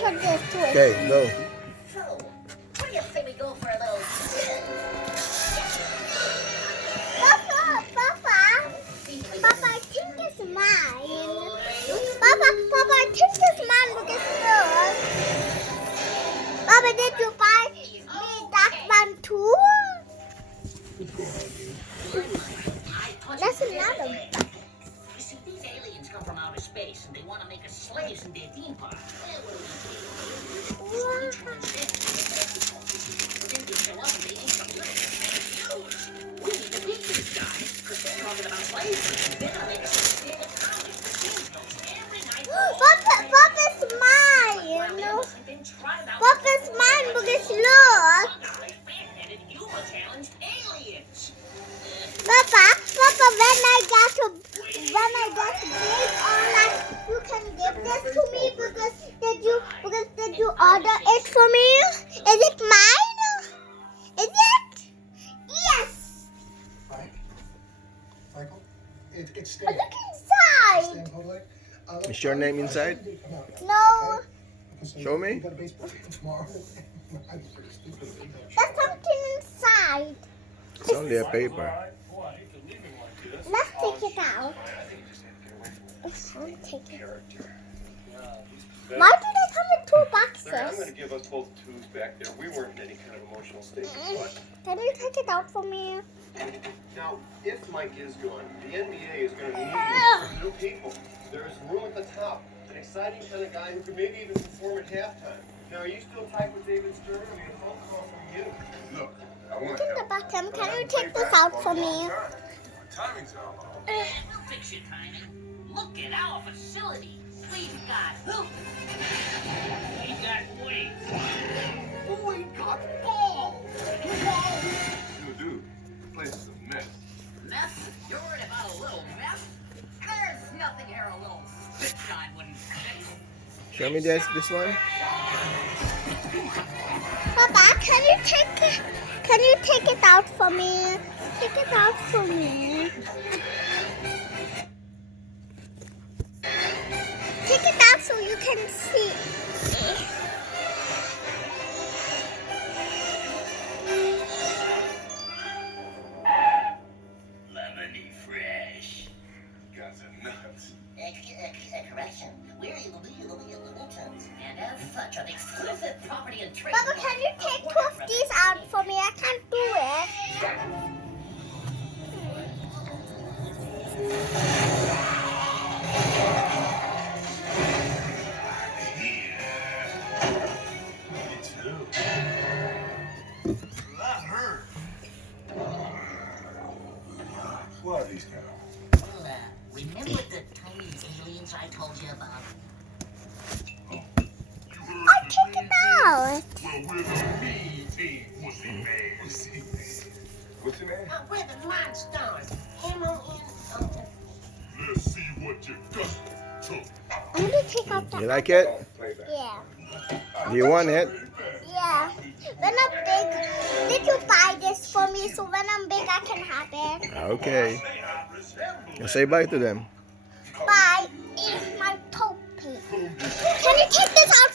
show this to it. Okay, go. So, what do you say we go for a little Papa, I think it's mine. Papa, I think it's mine because look. Papa, did you buy me that one too? That's another one. You see, these aliens come from outer space and they want to make us slaves in their theme park. Well, what do we do? So each one says but then they show up and they ain't so good. We need to beat these guys because they're talking about slavery. They're going to make us stand at college for steamboats every night. Papa's mine. Papa's mine because look. Papa, when I get big online, you can give this to me because did you order it for me? Is it mine? Is it? Yes. Michael, it's Look inside. Is your name inside? No, Show me. there's something inside. It's only a paper. Let's take it out. I'll take it. Why do they come in two Larry, I'm boxes? going to give us both tubes back there. We weren't in any kind of emotional state. But Can you take it out for me? now, if Mike is gone, the NBA is going to need some new people. There is room at the top. An exciting kind of guy who could maybe even perform at halftime. Now, are you still tight with David Stern? I mean, a phone call from you. Look, I want Look in the bottom. Can you take this out for me? Timing's out. We'll fix your timing. Look at our facility. We've got hoops. We got weights. We got balls. Dude, the place is a mess. Mess? You're worried about a little mess? There's nothing here a little spit shine wouldn't fix. Show me this one. Papa, can you take it out for me? Take it out for me. Take it out so you can see. Lemony fresh. You guys are nuts. Correction. We're illegal Littons and as such an exclusive property and trade. Papa, can you take two of these out for me? I can't do it. Me too. That hurt. What are these guys? Well, remember the tiny aliens I told you about? I'll take it out. Well, we're the mean team, Pussy Man. What's your name? We're the monsters. M-O-N. Let's see what you got. So, I'm gonna take out You the. like it? Yeah. Do you want it? Yeah. When I'm big, did you buy this for me so when I'm big I can have it? Okay. Now say bye to them. Bye. It's my topi. Can you take this out